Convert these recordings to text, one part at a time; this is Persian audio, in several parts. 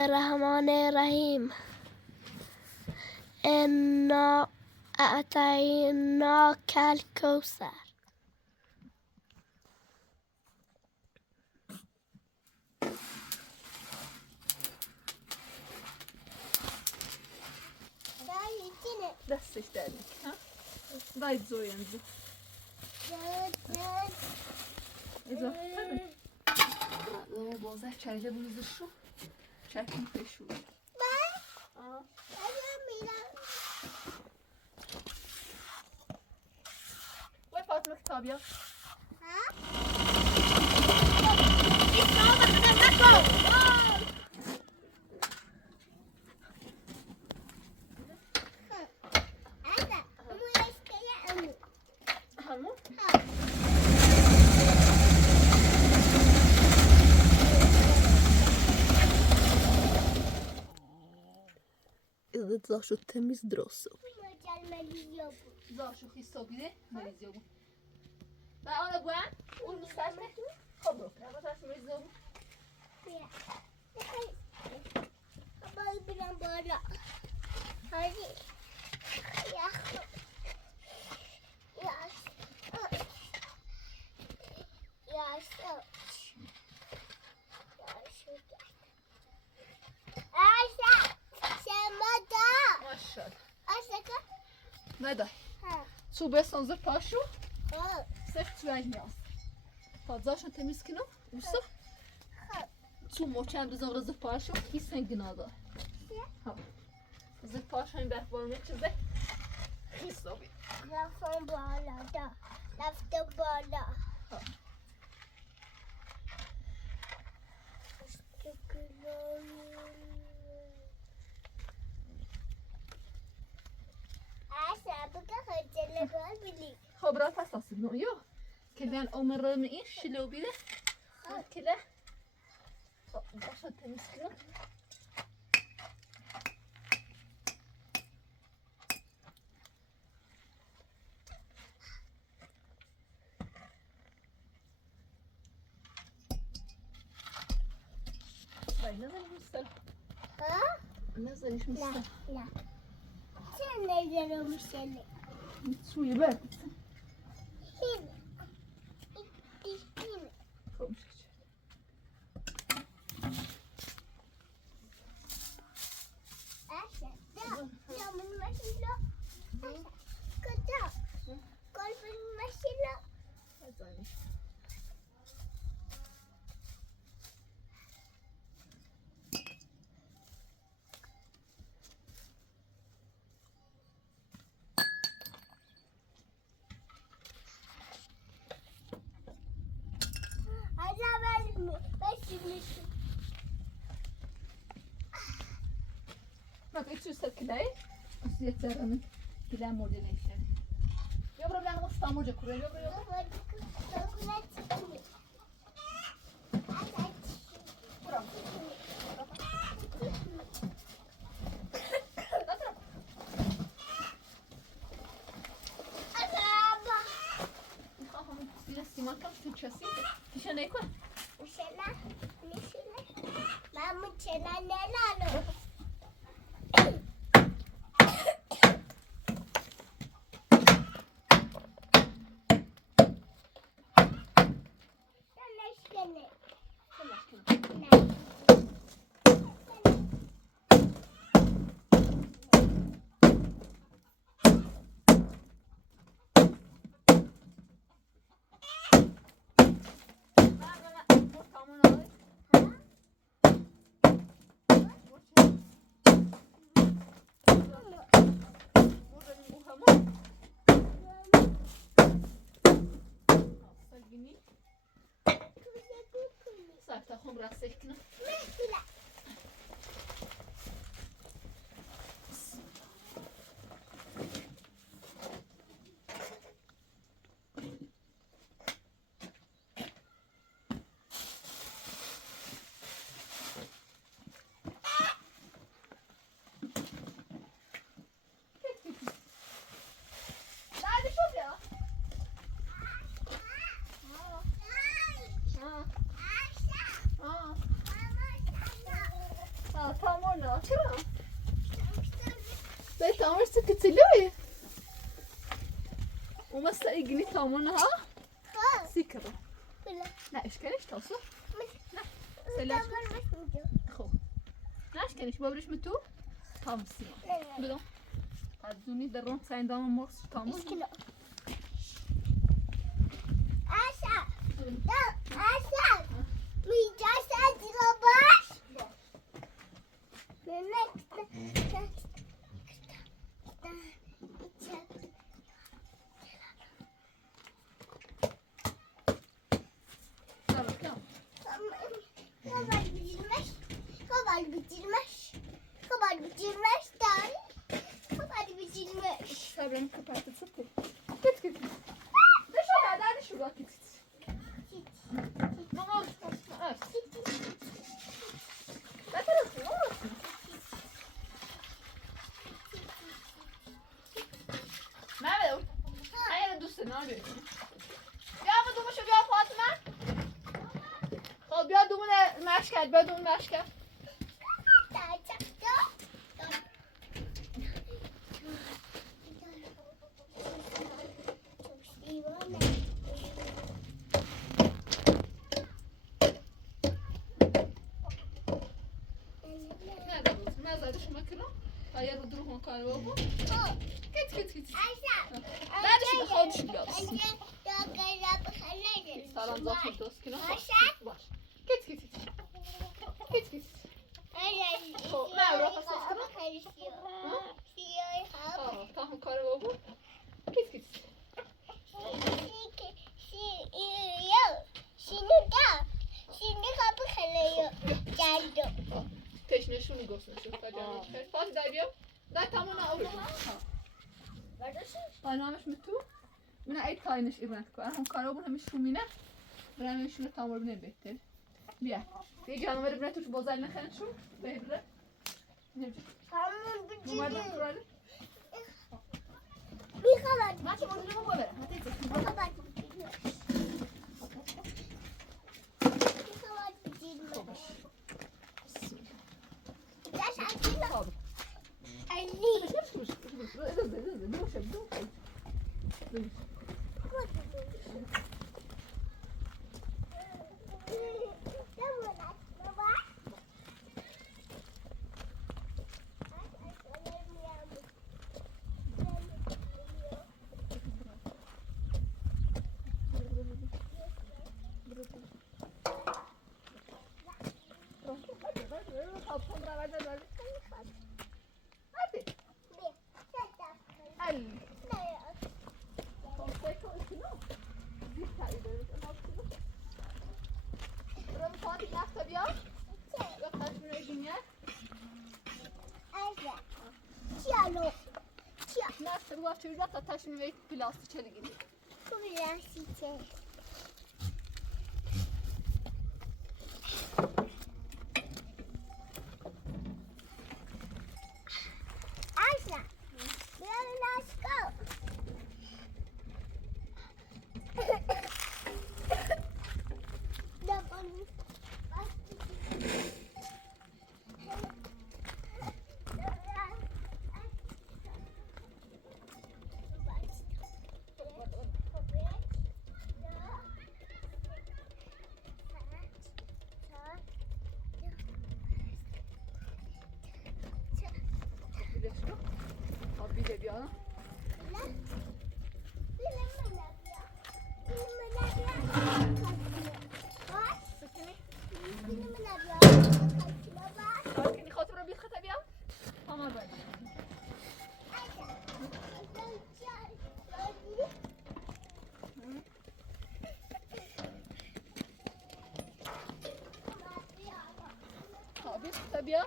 الرحمن الرحیم انا اعطیناک الکوثر. دستش درdik ha? Dayı zoyandı. اضافه کنید. بازه چایده بوزه شو. چکم پیشو. وای فاطمه کتاب یا. Zawsze temiz drosu. Zawsze histobidy meliziyobu. Ben ona bu an un istersen kablo. Ben batarsın meliziyobu. Baba bilen böyle. Hadi. Ya. Ya. Ya. Nada. Subiu são os pacho. Certo, vai mias. Fazes na temiz kino? Usta? Su moçam dos avros do pacho, que sangue nada. Os pacho em berro realmente é. Isso sabe. La fon bola da. Lafta bola. خب را پس هستید نویو کلیان عمر من این شلو بیده کله باشد تمیز کنم بای نزنیش مستل نزنیش مستل نه چه نزنم مستل سوی برد Bak içiyorsa kilayı, asiyet zararını kilay morca neyse. Yavrum ben usta morca kuruyor yavrum. Buram. Simakam Türkçesi. Kişe ne koy? Uşela, nişile. Ben bu çela ne lalo? چرا؟ ده تامر سكتلوي وما استيقني تامونها سكرة لا ايش كانش توصل لا سلاش خو لاش كانش بابرش متو تام سيما بدو هادوني درون ساين دام مورس تامون آشا آشا میجاش دیگه باش Sabrem kapattı sıkı. Git git. Ne şu kadar ne şu bak git. Mama evet. Ne tarafı orası? Mehmet. Hayır dur sen abi. Ya bu dumu şu bir Fatma. خب بیا دومون مشکل بیا دومون مشکل نزده شما کنم باید رو درو کن کار بابا کت بعدش خودش بیاد سلام زاخت دوست کنم باش کت خب نه رو خواست کنم تاهم کار بابا کت تشنشون گسنشون فاتی دای بیام دای تمام اولوها برنامهش متو من عيد كاينش إيران كأنا هم كارو هم مش فمينا برنامج شو تامر بني بيتر بيا تيجي أنا مرة بني توش بوزال نخان شو بهدر نبي ممرض كرالي ما شو مدري مو ببر ما تيجي Çocuklar taşını ve plastik içeri gidiyor. Plastik. Ayşe, let's go. Tabii ya.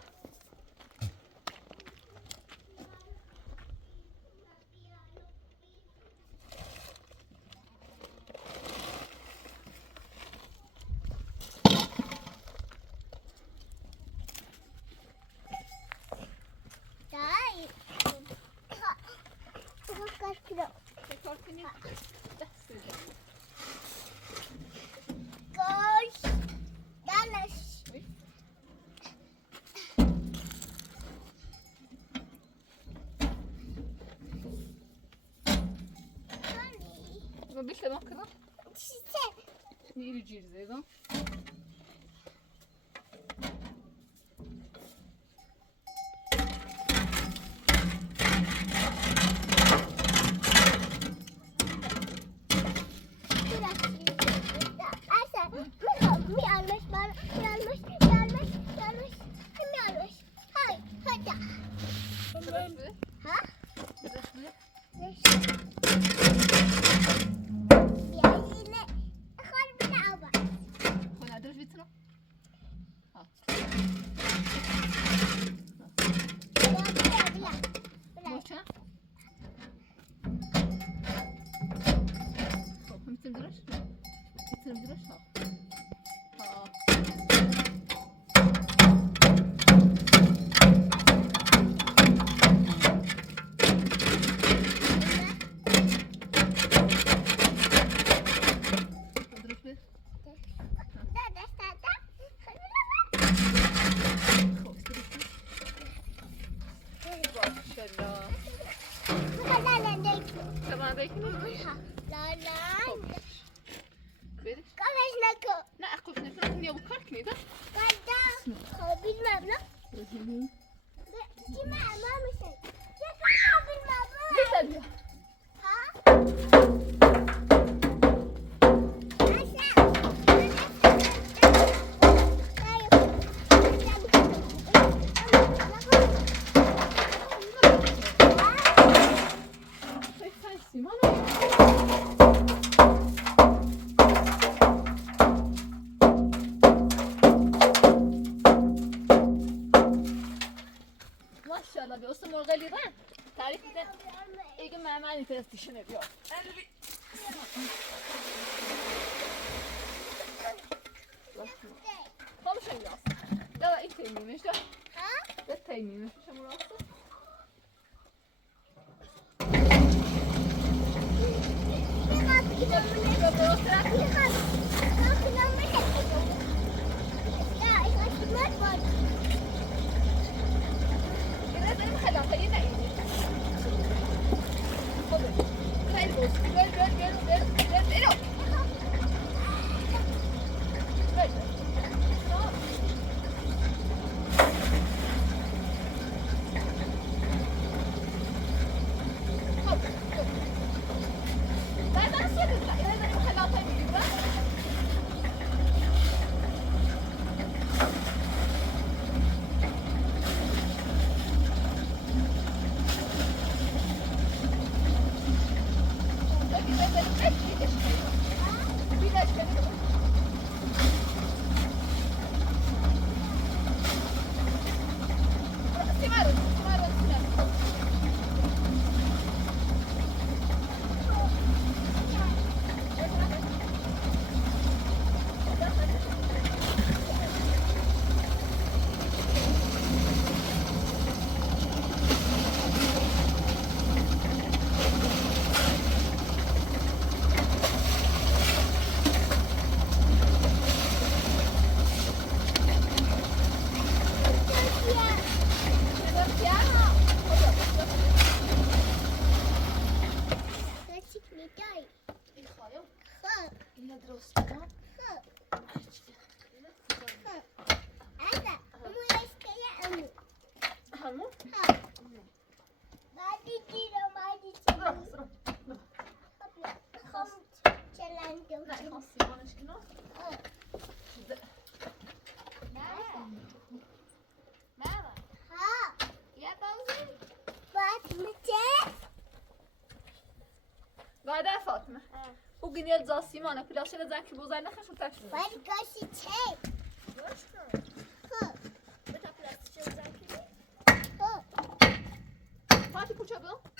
بیشتر ما کردم چیزه نیری جیر زیدم ماشاءالله به اسم مرغ لیرن تعریف میده ایگه معملی پرستیشنه بیا خاموش این راست یا این تیمیمش ده ده تیمیمش شما راست بعد فاطمه او گنیل زاسیمانه پلاشه لزن که بوزن نخش و تشت باید گاشی چه؟ خب بتا پلاستیچه لزن کنی؟ خب پاتی پوچه بدم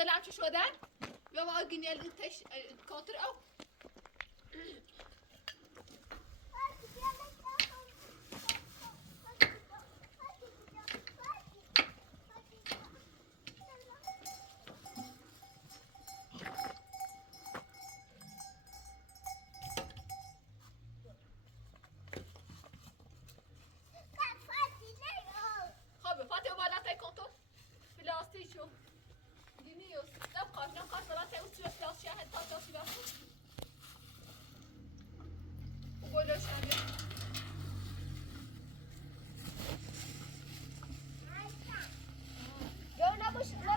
زلام شو شودن يا واقين التش كونتر او خب فاتي وبعدها تاي كونتر بلاستيشو دينيوس لا بقاش نقاش ولا تاي وتشوف بلاستيك هاد تاع بلاستيك وقولوا شامل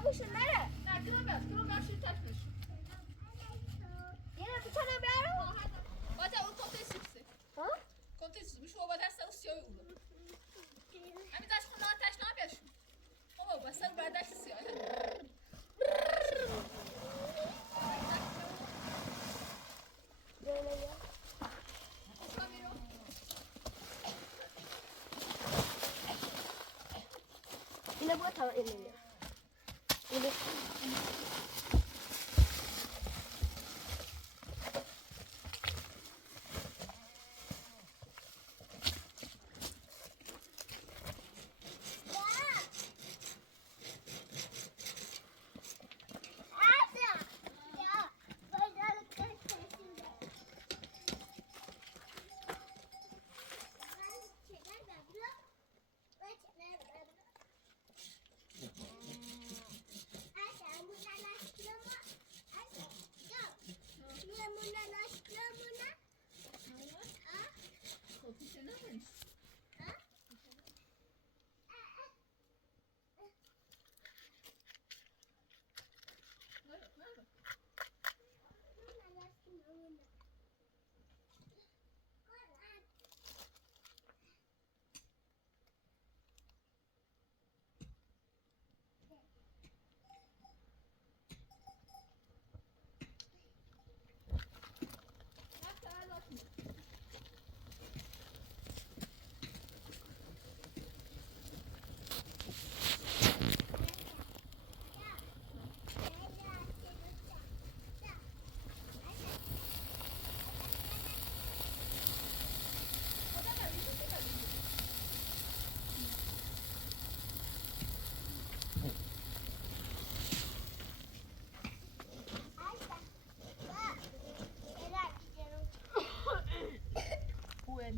نبوش نره لا كلهم بيعرف شو تفرش یه بچه بیارو بعد اون کنتش سیکسه ها کنتش مش هو بعد هسه سیاه اون همین داش خونه آتش نبیش بابا بس بعدش سیاه اینو بود تا اینو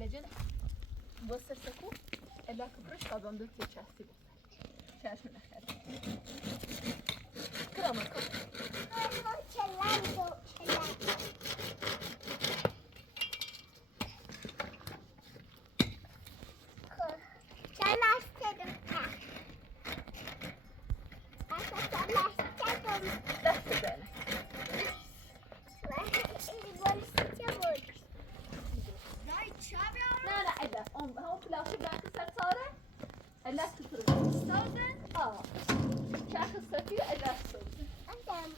لجنة بص السكو اللي كبرش طبعا دوت تشاسي بص شاش من أخير كرامك هم بلاشي بانك سرطارة إلا تفرق السودان شاخ السفير إلا السودان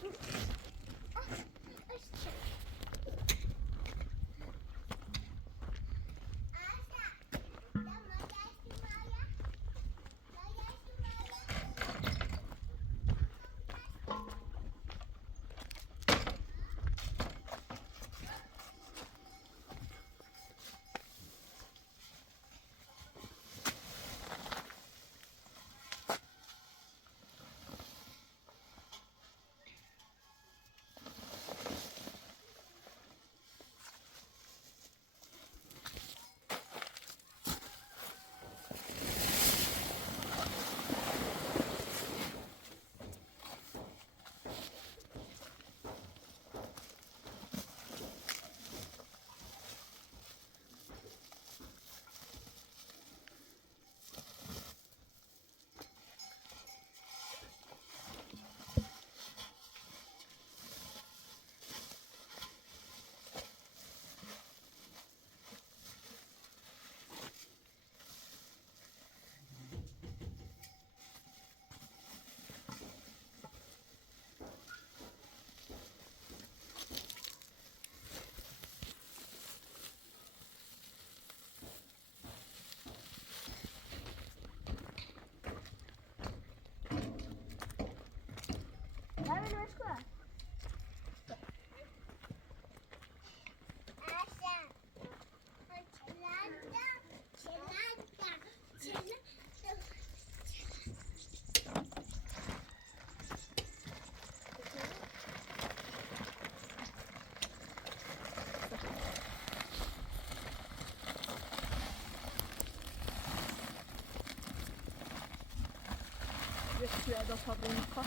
da fabrika.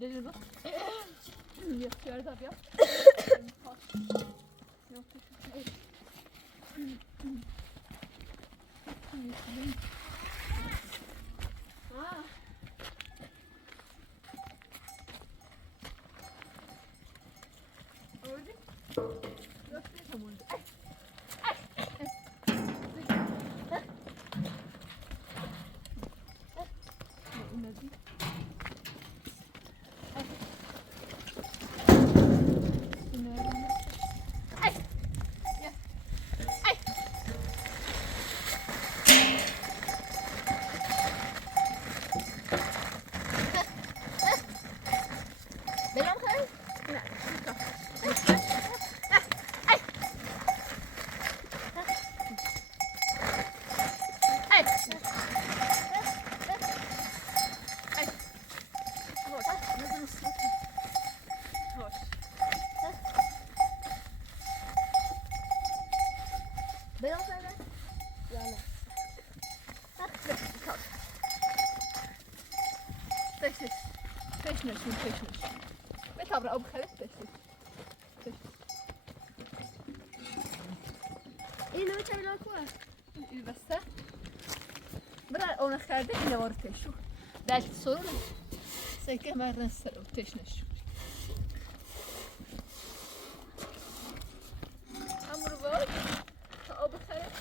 Dedim bak. Yapıyor da ya. Yok. Ha. Öyle. Yok ne zaman? Technisch. Met haar ook technisch. اینو چه بلا کنه؟ این بسته. برای اون خرده اینه وارتشو. داشت سرونه. سکه مردن سرو technisch. همون باید تا آب خرده.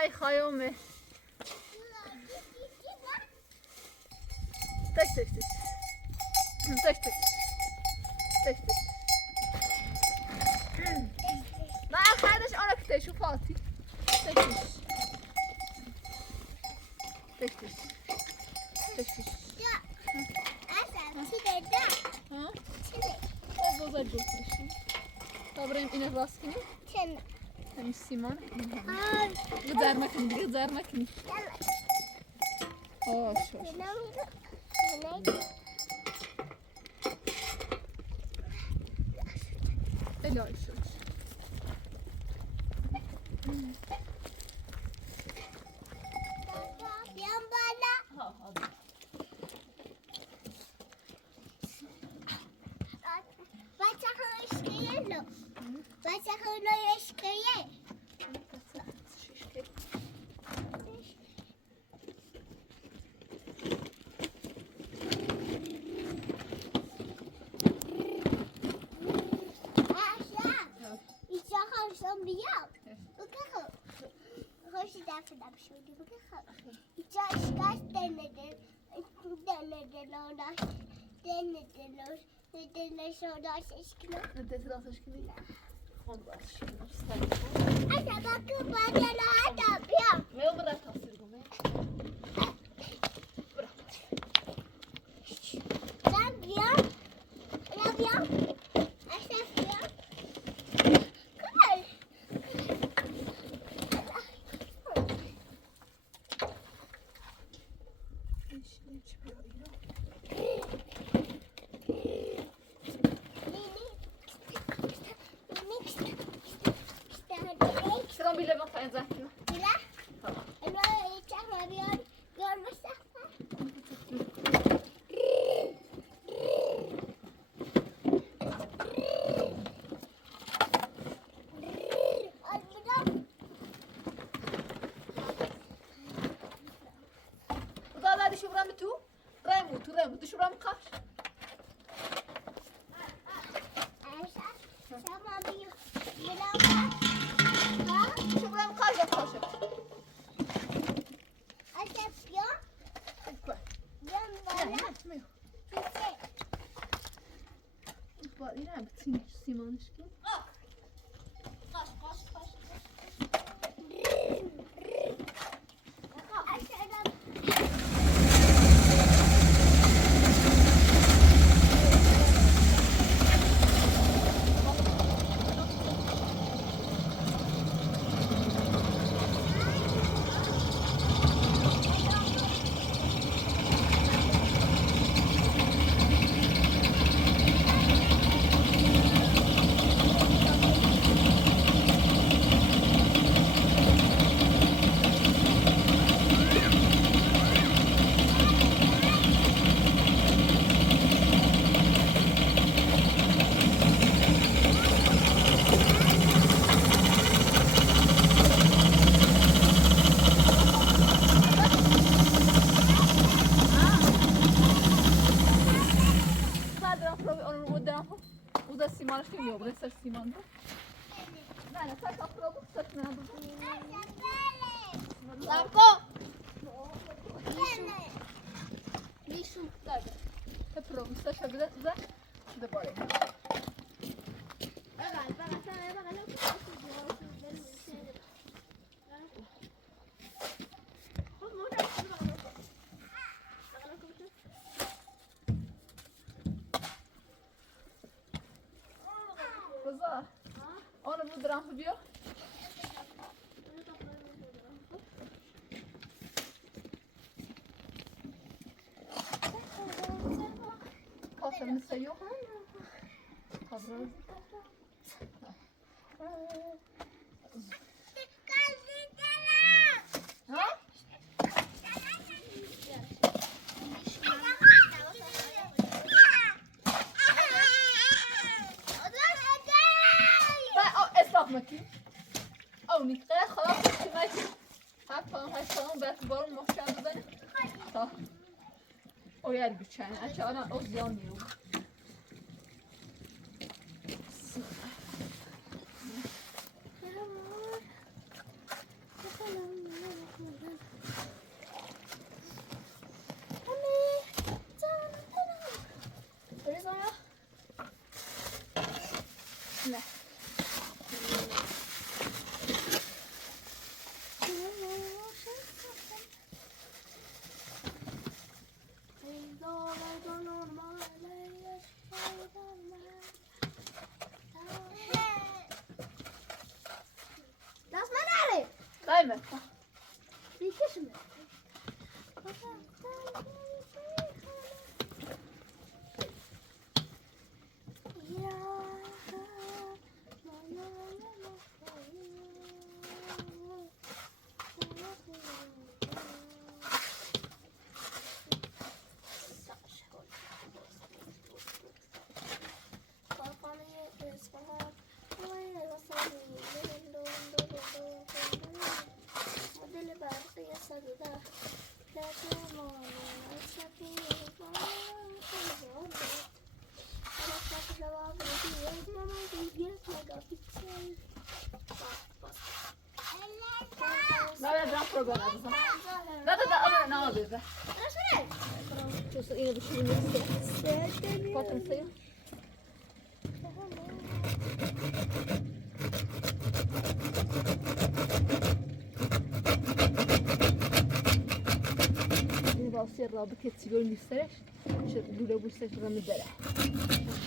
Dai خیامه. تک. نه آخرش آن که شو فاتی. تک. یا اصلا چی دیده؟ ها؟ چی دیده؟ بازار گفتشی. تا بریم اینه باز کنیم. چند؟ همین سیمان. آه. زر مکنی. آش. الهی شد. بیام بالا. بچه ها اشکیه لو. بچه ها لو اشکیه. Şuradan şöyle bakalım. Kaç denedin? Denediler şuradan seçkiler. Denediler seçkiler. Ondan şimdi. Anne bakın ben neler yapıyorum. Ve bırak tasırgımı. Bırak. Ben yapıyorum. من دو نه تا کافر بود ست من دو Lampo. لیشو داده هپرو مستشفى بدأت ذا دباري بزا أنا بدرام في بيو كافر نسيو كافر ها مكي او نقطه خلاص ماشي هفهم هشتغل باعتبار محشان بزنه صح او يرجع يعني عشان انا اوزيان يو دايما Bikishme. لا لا programı da ama ne yapıyor be? Şurası yine bir şey mi? Patron sayın. Yine bazı yerlerde kesiyor göstererek. İşte dure bu sefer mi dere?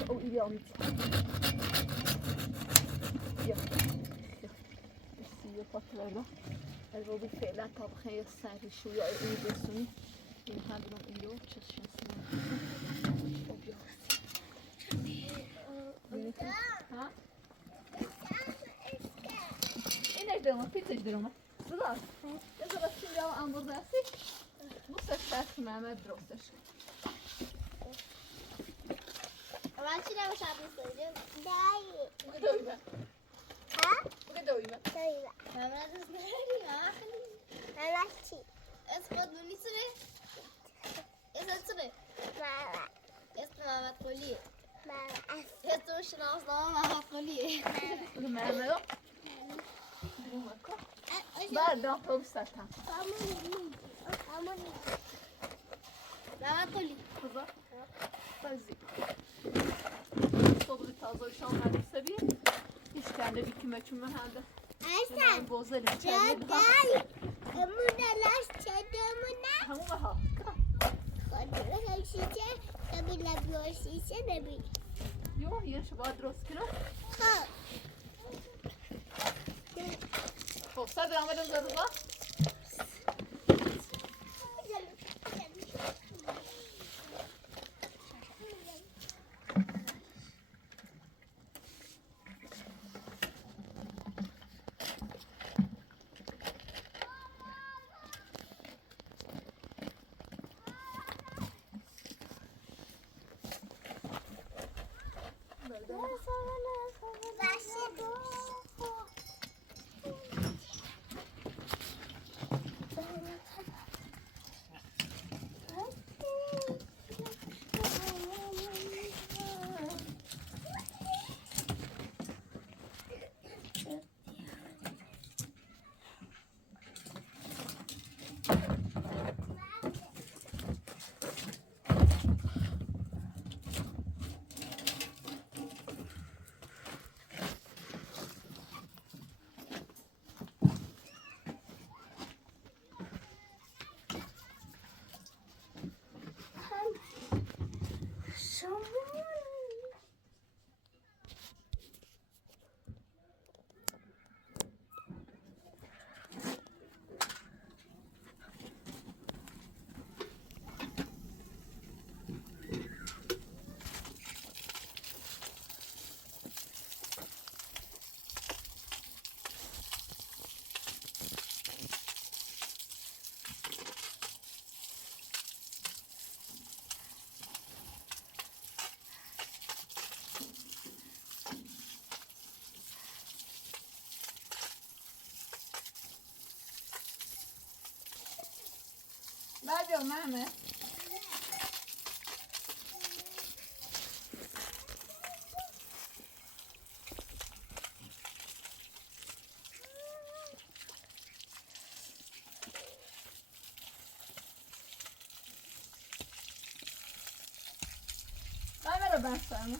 O iyi almış. Yok. Yok patlarda. الروبي فعلا طبخة يساري شوية أريد يسوني ينهاد من إيرو تششن سنة ها إيه نجدرهم في تجدرهم صدق إذا بس اليوم أمر ذاتي مستشفى مع ما دروسش Raçile mi şarkı söyleyeceğim? Değil. وقدويبة Ha? وقدويبة Söyle. Raçi. اسمه دونيسري اسمه Mama. اسمه محمد قولي Mama. اسمه شناس محمد قولي وما عملوا بعد ده طوبسة محمد قولي خضر طازي صبري طازة وشان هذا السبيل يشتغل بكمة كم هذا Ayşe. بوزل Çaday. Amına laş çadamına. همو بها Kadına şişe. Tabii la bir şişe de bir. يو هي شباب دروس كنا Ha. خب صدر عملهم ضربة ماما رو بستم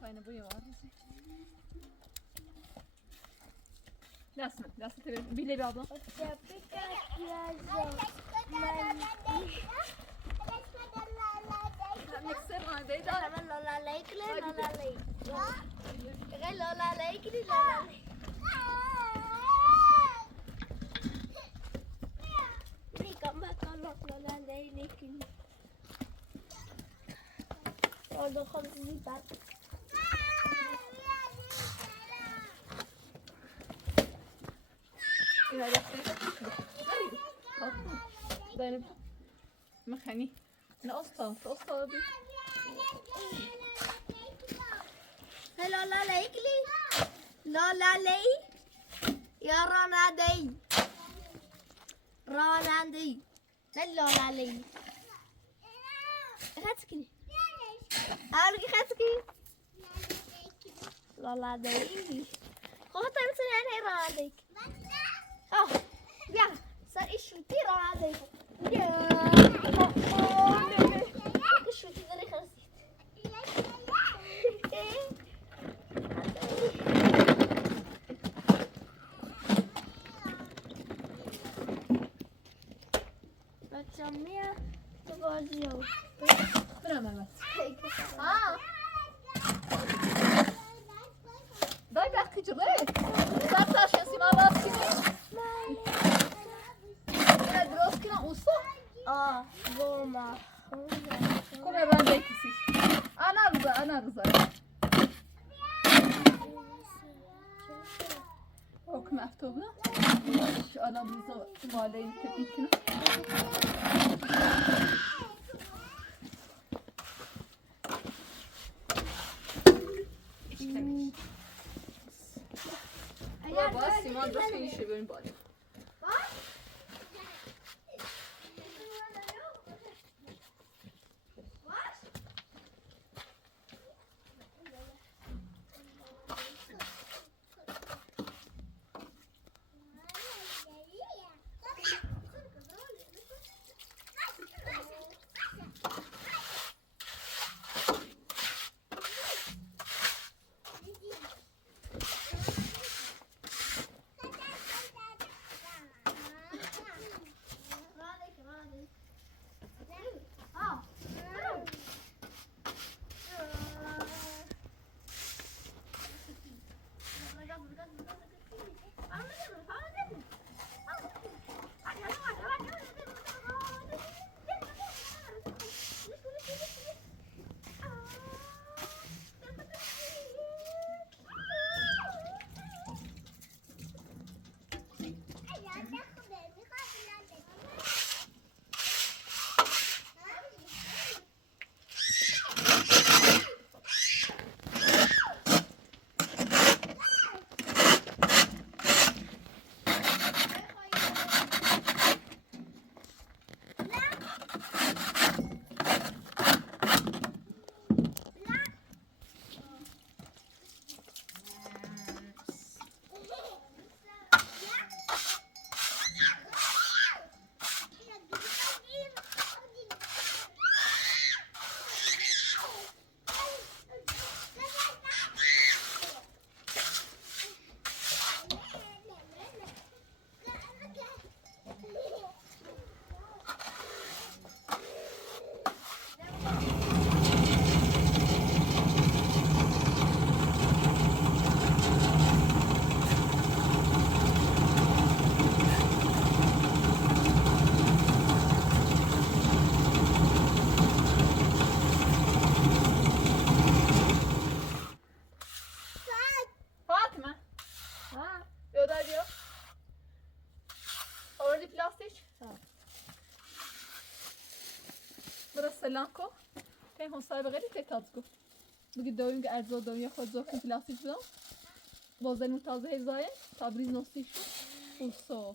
Fajne boje vardı. Nasıl tabii bile bir abla. Mikser neredeydi? Hemen lola leykli, lola leyk. Gel lola leykli, lola leyk. Ini kamu kalau lola leykli. Orada komşu bak. Deine مخني نقصها دي Lola leykli. Lola ley. Ya Rana dey. Rana dey. Ne lola ley. Gaat kini. Algi gaat kini. Lola dey. Kau tahu saya ni Rana dey. Oh, ya. Saya isuti Rana dey. Ya. Oh, isuti dari kasih. Macam ni ya. Coba jauh. Berapa mas? Dai bakıcı be. Sen taşıyorsun malasını. Ne droskina usta? Goma. Come ben de ikisi. Ana rıza. Ok meftubna. Şu ana rıza mahalleyin tepkini. İşlemiş. Baba Simon da seni işe bölüm bari. Fatma. Yodar diyor. Orada plastik. Burası Selanko. Ten hon sahibi geli tek tatsko. Bugün doğum günü erzo doğum ya fazla okun plastik bulan. Bozdan mutazı hezaye. Tabriz nosti şu. Ulso.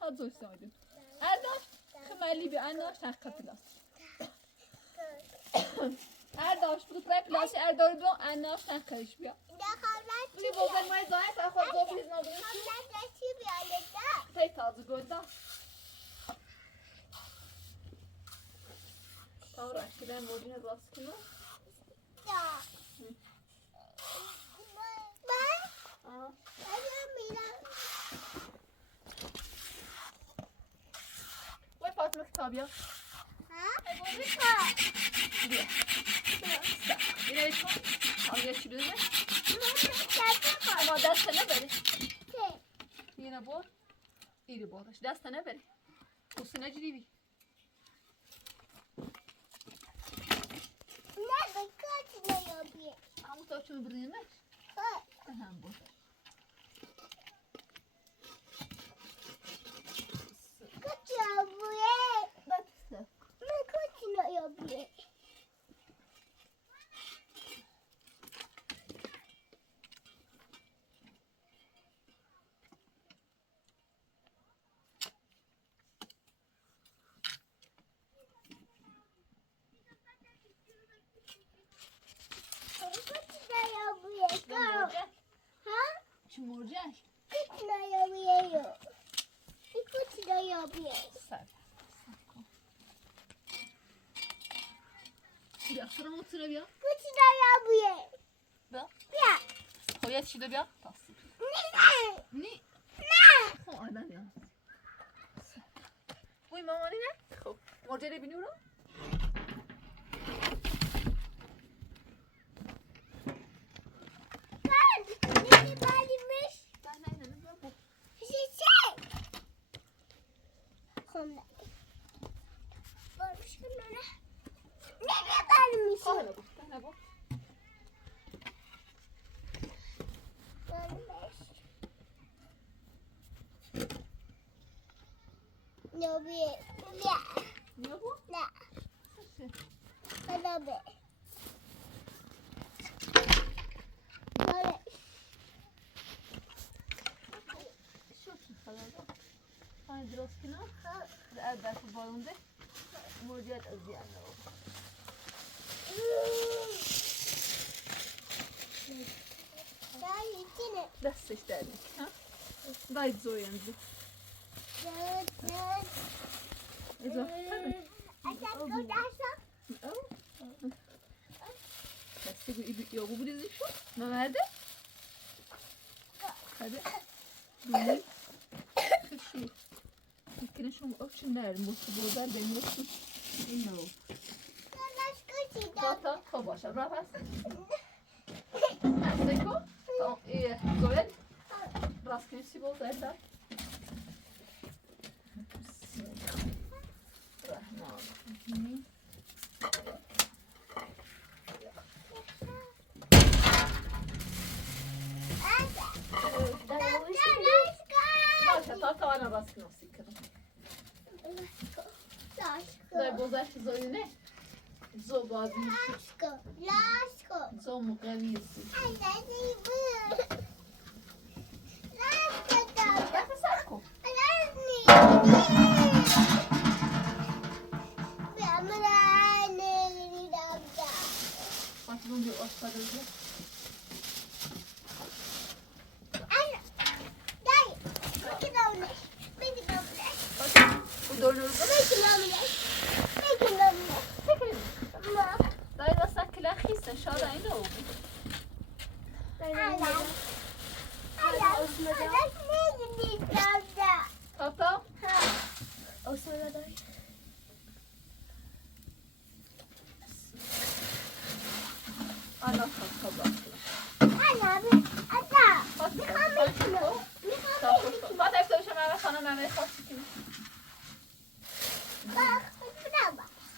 Tadzo istemedim. Erdar. Kemerli bir Erdar. Terka plastik. Erdar. Bu kadar plastik Erdar bulan. Erdar terka iş bir. Bugün bozdan hezaye. Sen fazla okun izin aldın. Tek tadzo gölda. Tamam, eskiden modine baskını. Vay Fatma kitabı ya. Yine bir son. Al geçiriyor ne? Ama dersene böyle. Yine bu. İri bu. Dersene böyle. Bu sene ciribi. Kamu taşını bırıyım mı? Aha bu. Çimurcan. Sen. Ya sıra mı sıra ya? Da. Koyat şurada ya. Tasdik. Ne? O adam ya. Bu imam Ali ne? Morcayla biniyorum. Kahve bu. Kahve bu. Ne bu? Hani droskina. Erdar futbolunda. Morcayla azıyanlar oldu. Das ist der nicht, ha? Weit so yanzu. Also, das ist ja, wo bist du schon? Na, warte. Hadi. Bunu kışı. کنشون اوچ نرم بود بودن بمیرشون اینو تا باشه برا پس هسته کو زوید راست کنی سی بود در رحمان باشه تا آنها راست کنی سی کنم در بازش زوینه زو بازی زو مقاویسی Patron bir ospadalı. Bu doğrusu. Dai la sacca khissa şada aynı oldu. Papa? Osman'a da. Ana papa. ما دفتر شما خانم من خواستی کنی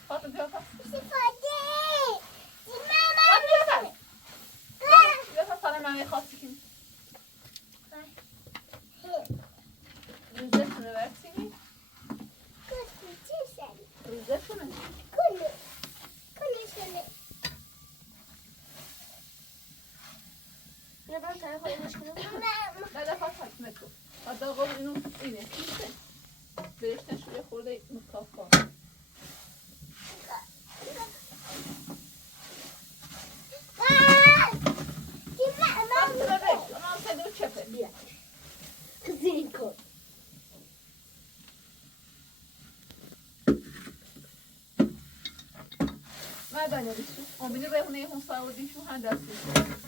فاطمه بیا پس بیا پس خانم من خواستی کنی روزتونه برسیمی روزتونه نبرم طرف هایش کنم نه فاطمه تو حالا قول اینو اینه کیسه برشتن شوره خورده مکافا زین کن مردانه بیشون امیده به هونه هون ساله بیشون هم دست بیشون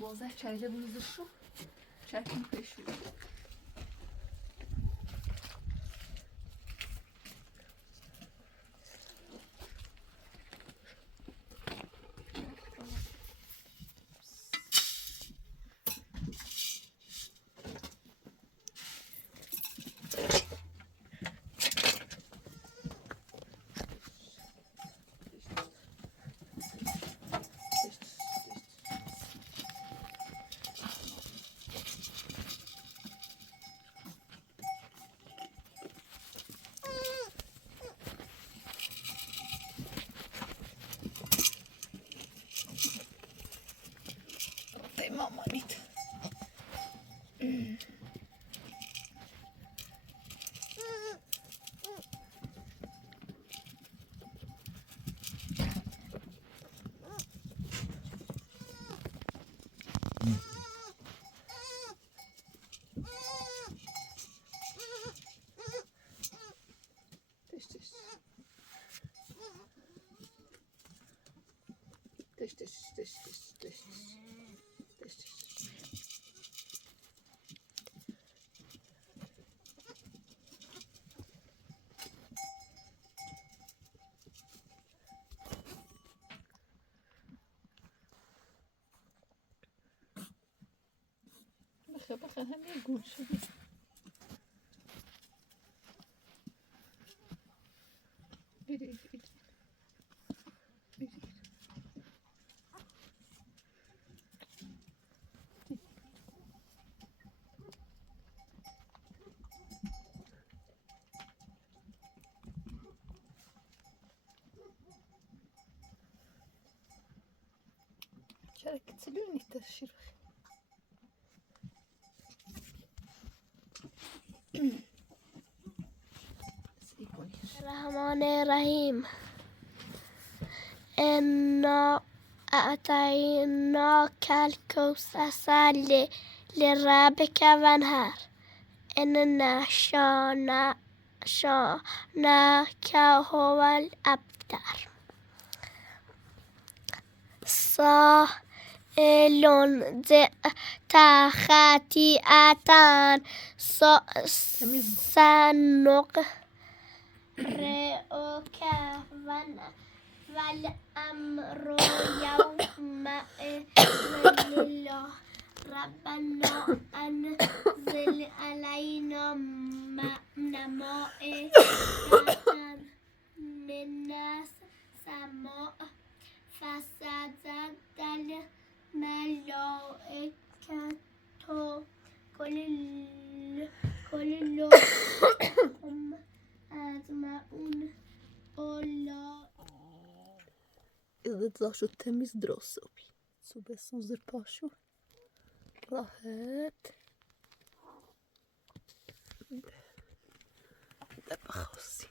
بازه چایده بوزشو چکم پیشو دش دش دش دش دش. بخیر همین گول شدی. بیدید چرا کتلو نیتر شیر الرحمن الرحیم انا اعطیناک الکوثر لربک وانحر ان شانک هو الابتر سائل خطیئة سنقرئک والأمر يومئذ لله ربنا أنزل علينا مائدة من السماء فسجد الملائكة كلهم أجمعون İzzet شد temiz درست صبحی صبح زیر پاشو راحت ده بخواستی